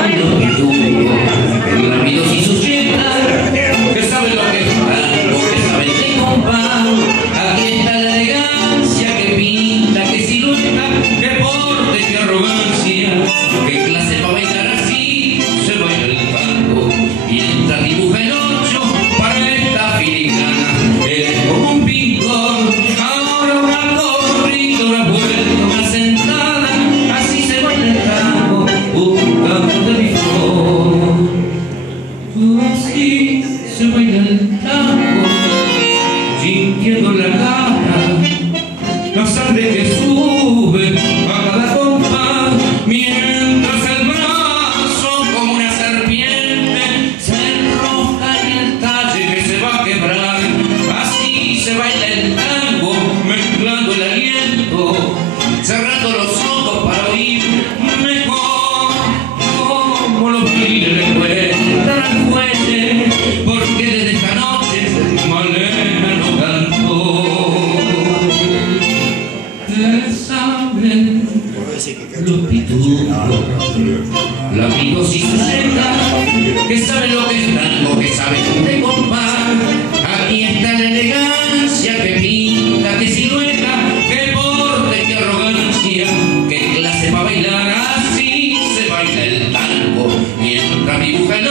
bailando pituco, el rápido sin sus chetas, que sabe lo que es tango, que sabe de compás. Aquí está la elegancia que pinta, que silueta, que porte, que arrogancia, que clase para bailar así se baila el tango. Mientras dibuja el 8 para esta filigrana, es como un pintor. Ahora una corrida, una vuelta, una sentada, así se baila el tango, buscando mi flor. Así se baila el tango, sintiendo la cara, la sangre que sube a cada compás, mientras el brazo como una serpiente se enrosca en el talle que se va a quebrar. Así se baila el tango, mezclando el aliento, cerrando los ojos para oír mejor como los pibes le cuentan al fuelle, porque desde esta noche Malena no cantó. Que saben los pitucos, los amigos y sus yetas, que saben lo que es tango, que saben de compás. Aquí está la elegancia que pinta, que silueta, que porte, que arrogancia, que clase para bailar. Así se baila el tango, mientras dibuja el